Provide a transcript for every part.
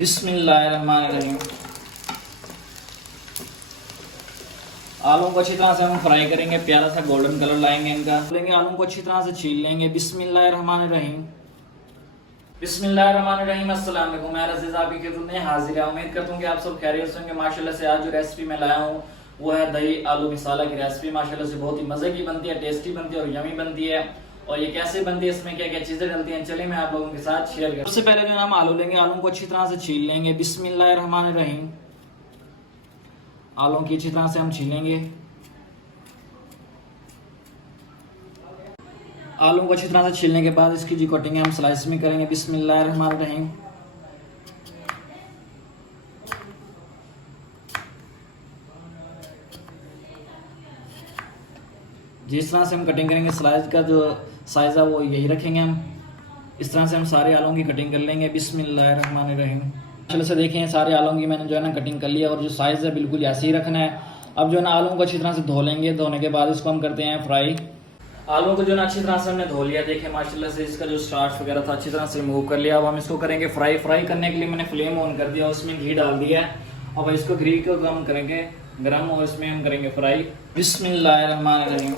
बिस्मिल्लाहिर्रहमानिर्रहीम। आलू को अच्छी तरह से हम फ्राई करेंगे, प्यारा सा गोल्डन कलर लाएंगे इनका। लेंगे आलू को अच्छी तरह से छील लेंगे। बिस्मिल्लाहिर्रहमानिर्रहीम। बिस्मिल्लाहिर्रहमानिर्रहीम। अस्सलाम वालेकुम। मैं अज़ीज़ आपकी खिदमत में हाजिर है। उम्मीद करता हूँ कि आप सब खैरियत से होंगे। माशाल्लाह से आज जो रेसिपी मैं लाया हूँ वो है दही आलू मसाला की रेसिपी। माशाल्लाह से बहुत ही मजे की बनती है, टेस्टी बनती है और यमी बनती है। और ये कैसे बनती है, इसमें क्या क्या चीजें डलती हैं, चलिए मैं आप लोगों के साथ शेयर करूँ। सबसे पहले जो हम आलू लेंगे, आलू को अच्छी तरह से छील लेंगे। बिस्मिल्लाहिर्रहमानिर्रहीम। आलू की अच्छी तरह से हम छीलेंगे। आलू को अच्छी तरह से छीलने के बाद इसकी जी कटिंग हम स्लाइस में करेंगे। बिस्मिल्लाहिर्रहमानिर्रहीम। जिस तरह से हम कटिंग करेंगे, स्लाइस का जो साइज है वो यही रखेंगे हम। इस तरह से हम सारे आलू की कटिंग कर लेंगे। बिस्मिल्लाहिर्रहमानिर्रहीम। चलो से देखें, सारे आलू की मैंने जो है ना कटिंग कर लिया और जो साइज है बिल्कुल ऐसे ही रखना है। अब जो है ना आलू को अच्छी तरह से धो लेंगे। धोने के बाद इसको हम करते हैं फ्राई। आलू को जो ना अच्छी तरह से हमने धो लिया। देखें माशाल्लाह से इसका जो स्टार्च वगैरह था अच्छी तरह से रिमूव कर लिया। अब हम इसको करेंगे फ्राई। फ्राई करने के लिए मैंने फ्लेम ऑन कर दिया, उसमें घी डाल दिया है। अब इसको घी को हम करेंगे गरम और इसमें हम करेंगे फ्राई। बिस्मिल्लाहिर्रहमानिर्रहीम।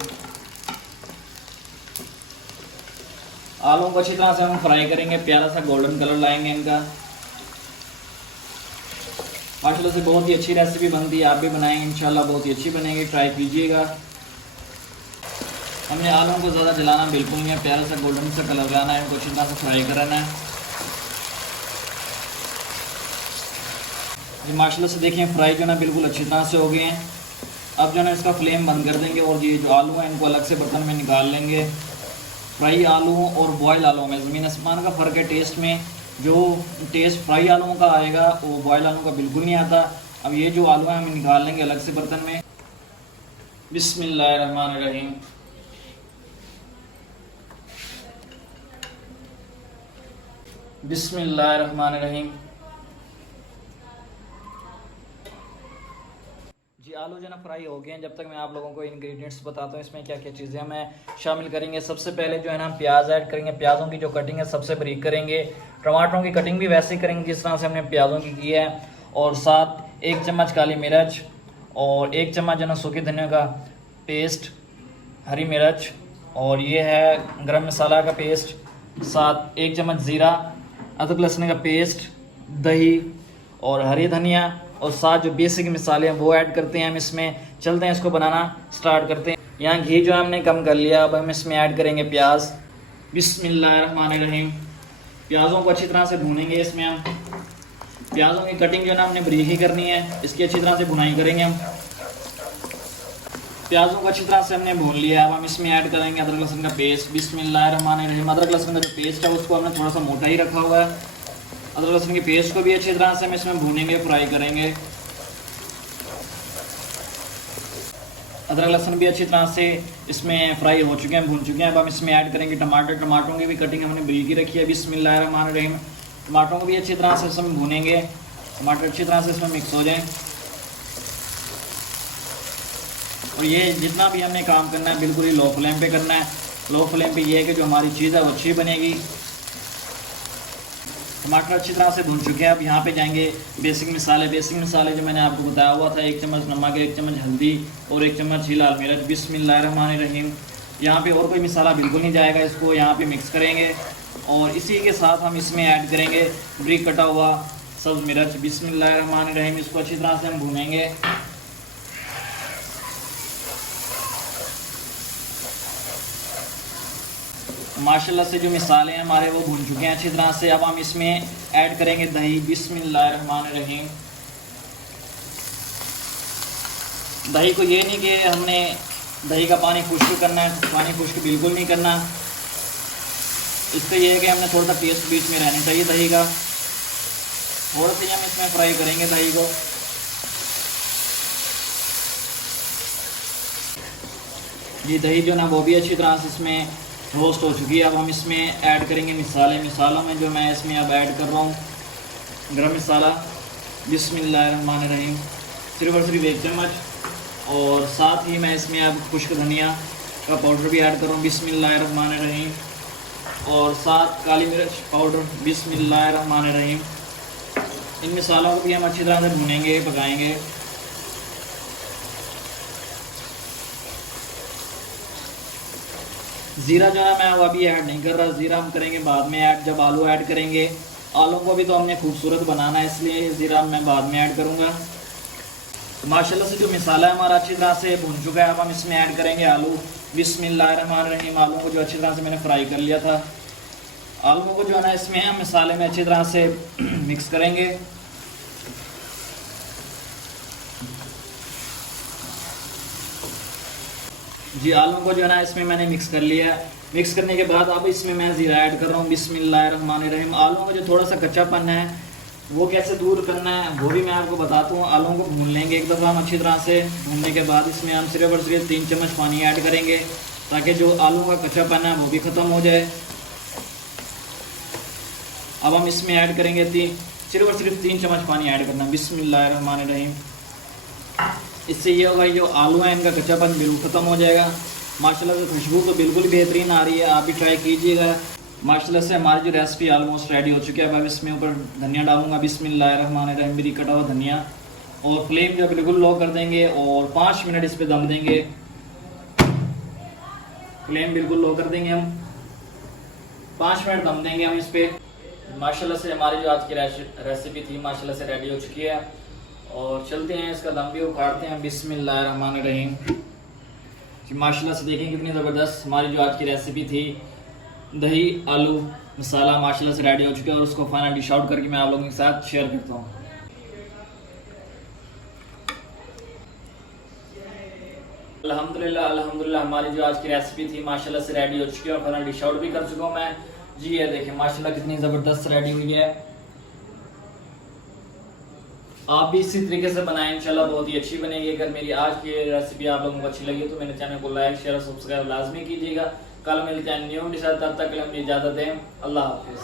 आलू को अच्छी तरह से हम फ्राई करेंगे, प्यारा सा गोल्डन कलर लाएंगे इनका। माशाल्लाह से बहुत ही अच्छी रेसिपी बनती है, आप भी बनाएंगे इंशाल्लाह बहुत ही अच्छी बनेगी, ट्राई कीजिएगा। हमने आलू को ज़्यादा जलाना बिल्कुल नहीं है, प्यारा सा गोल्डन सा कलर लाना है, इनको अच्छी तरह से फ्राई करना है। ये माशाल्लाह से देखें फ्राई जो ना बिल्कुल अच्छी तरह से हो गए हैं। अब जो ना इसका फ्लेम बंद कर देंगे और ये जो आलू है इनको अलग से बर्तन में निकाल लेंगे। फ्राई आलू और बॉयल आलू में ज़मीन आसमान का फ़र्क है टेस्ट में। जो टेस्ट फ्राई आलूओं का आएगा वो बॉयल आलू का बिल्कुल नहीं आता। अब ये जो आलू है हम निकाल लेंगे अलग से बर्तन में। बिस्मिल्लाहिर्रहमानिर्रहीम। बिस्मिल्लाहिर्रहमानिर्रहीम। जी आलू जो ना फ्राई हो गए हैं। जब तक मैं आप लोगों को इंग्रेडिएंट्स बताता हूँ इसमें क्या क्या चीज़ें हमें शामिल करेंगे। सबसे पहले जो है ना हम प्याज ऐड करेंगे। प्याज़ों की जो कटिंग है सबसे बारीक करेंगे। टमाटरों की कटिंग भी वैसे ही करेंगे जिस तरह से हमने प्याज़ों की की है। और साथ 1 चम्मच काली मिर्च और 1 चम्मच जो ना सूखे धनिया का पेस्ट, हरी मिर्च और ये है गरम मसाला का पेस्ट, साथ 1 चम्मच ज़ीरा, अदरक लहसुन का पेस्ट, दही और हरी धनिया और साथ जो बेसिक मसाले हैं वो ऐड करते हैं हम इसमें। चलते हैं इसको बनाना स्टार्ट करते हैं। यहाँ घी जो हमने कम कर लिया। अब हम इसमें ऐड करेंगे प्याज। बिस्मिल्लाहिर्रहमानिर्रहीम। प्याज़ों को अच्छी तरह से भूनेंगे इसमें हम। प्याज़ों की कटिंग जो है ना हमने बारीक ही करनी है, इसकी अच्छी तरह से भुनाई करेंगे हम। प्याज़ों को अच्छी तरह से हमने भून लिया। अब हम इसमें ऐड करेंगे अदरक लहसुन का पेस्ट। बिस्मिल्लाहिर्रहमानिर्रहीम। अदरक लहसुन का जो पेस्ट है उसको हमने थोड़ा सा मोटा ही रखा हुआ है। अदरक लहसुन के पेस्ट को भी अच्छी तरह से हम इसमें भूनेंगे, फ्राई करेंगे। अदरक लहसुन भी अच्छी तरह से इसमें फ्राई हो चुके हैं, भून चुके हैं। अब हम इसमें ऐड करेंगे टमाटर। टमाटरों की भी कटिंग हमने बारीक ही रखी है। बिस्मिल्लाहिर्रहमानिर्रहीम। टमाटरों को भी अच्छी तरह से इसमें भूनेंगे। टमाटर अच्छी तरह से इसमें मिक्स हो जाएं। और ये जितना भी हमने काम करना है बिल्कुल ही लो फ्लेम पे करना है। लो फ्लेम पे ये है कि जो हमारी चीज़ है वो अच्छी बनेगी। टमाटर अच्छी तरह से भून चुके हैं। अब यहाँ पे जाएंगे बेसिक मसाले। बेसिक मसाले जो मैंने आपको बताया हुआ था, 1 चम्मच नमक, 1 चम्मच हल्दी और 1 चम्मच ही लाल मिर्च। बिस्मिल्लाहिर्रहमानिर्रहीम। यहाँ पे और कोई मसाला बिल्कुल नहीं जाएगा, इसको यहाँ पे मिक्स करेंगे। और इसी के साथ हम इसमें ऐड करेंगे बारीक कटा हुआ सब्ज़ मिर्च। बिस्मिल्लाहिर्रहमानिर्रहीम। इसको अच्छी तरह से हम भूनेंगे। माशाल्लाह से जो मिसाले हैं हमारे वो भून चुके हैं अच्छी तरह से। अब हम इसमें ऐड करेंगे दही। बिस्मिल्लाहिर्रहमानिर्रहीम। दही को ये नहीं कि हमने दही का पानी खुश्क करना है, पानी खुश्क बिल्कुल नहीं करना। इससे ये है कि हमने थोड़ा सा टेस्ट बीच में रहना चाहिए दही का। थोड़ा सा हम इसमें फ्राई करेंगे दही को। ये दही जो ना वो भी अच्छी तरह से इसमें रोस्ट हो चुकी है। अब हम इसमें ऐड करेंगे मसाले। मसालों में जो मैं इसमें अब ऐड कर रहा हूँ गरम मसाला। बिस्मिल्लाहिर्रहमानिर्रहीम। सिर्फ और सिर्फ 1 चम्मच। और साथ ही मैं इसमें अब खुश्क धनिया का पाउडर भी ऐड कर रहा हूँ। बिस्मिल्लाहिर्रहमानिर्रहीम। और साथ काली मिर्च पाउडर। बिस्मिल्लाहिर्रहमानिर्रहीम। इन मसालों को भी हम अच्छी तरह से भूनेंगे, पकाएंगे। ज़ीरा जो है मैं वो अभी ऐड नहीं कर रहा, ज़ीरा हम करेंगे बाद में ऐड, जब आलू ऐड करेंगे। आलू को भी तो हमने खूबसूरत बनाना है, इसलिए ज़ीरा मैं बाद में ऐड करूँगा। तो माशाल्लाह से जो मसाला है हमारा अच्छी तरह से भुन चुका है। अब हम इसमें ऐड करेंगे आलू। बिस्मिल्लाहिर्रहमानिर्रहीम। आलू को जो अच्छी तरह से मैंने फ्राई कर लिया था, आलू को जो है ना इसमें हम मसाले में अच्छी तरह से मिक्स करेंगे। जी आलू को जो है ना इसमें मैंने मिक्स कर लिया है। मिक्स करने के बाद अब इसमें मैं ज़ीरा ऐड कर रहा हूँ। बिस्मिल्लाहिर्रहमानिर्रहीम। आलू का जो थोड़ा सा कच्चापन है वो कैसे दूर करना है वो भी मैं आपको बताता हूँ। आलू को भून लेंगे एक दफ़ा हम अच्छी तरह से। भूनने के बाद इसमें हम सिर्फ और सिर्फ 3 चम्मच पानी ऐड करेंगे, ताकि जो आलू का कच्चापन है वो भी ख़त्म हो जाए। अब हम इसमें ऐड करेंगे सिर्फ और सिर्फ 3 चम्मच पानी ऐड करना। बिस्मिल्लाहिर्रहमानिर्रहीम। इससे ये होगा जो आलू है इनका कच्चापन बिल्कुल ख़त्म हो जाएगा। माशाल्लाह से खुशबू तो बिल्कुल बेहतरीन आ रही है, आप भी ट्राई कीजिएगा। माशाल्लाह से हमारी जो रेसिपी ऑलमोस्ट रेडी हो चुकी है। अब मैं इसमें ऊपर धनिया डालूंगा। बिस्मिल्लाहिर्रहमानिर्रहीम। मेरी कटा हुआ धनिया। और फ्लेम जो बिल्कुल लो कर देंगे और 5 मिनट इस पर दम देंगे। फ्लेम बिल्कुल लो कर देंगे हम, 5 मिनट दम देंगे हम इस पर। माशाल्लाह से हमारी जो आज की रेसिपी थी माशाल्लाह से रेडी हो चुकी है। और चलते हैं इसका दम भी उखाड़ते हैं। बिस्मिल्लाहिर्रहमानिर्रहीम। माशाल्लाह से देखें कितनी ज़बरदस्त हमारी जो आज की रेसिपी थी, दही आलू मसाला, माशाल्लाह से रेडी हो चुका है। और उसको फाइनल डिश आउट करके मैं आप लोगों के साथ शेयर करता हूँ। अल्हम्दुलिल्लाह अल्हम्दुलिल्लाह हमारी जो आज की रेसिपी थी माशाल्लाह से रेडी हो चुकी है और फाइनल डिश आउट भी कर चुका हूँ मैं। जी ये देखें माशाल्लाह कितनी ज़बरदस्त रेडी हुई है। आप भी इसी तरीके से बनाएं, इंशाल्लाह बहुत ही अच्छी बनेगी। अगर मेरी आज की रेसिपी आप लोगों को अच्छी लगी तो मेरे चैनल को लाइक शेयर और सब्सक्राइब लाजमी कीजिएगा। कल मिलते हैं न्यू डिश, तब तक के लिए अपनी इजाज़त दें। अल्लाह हाफिज़।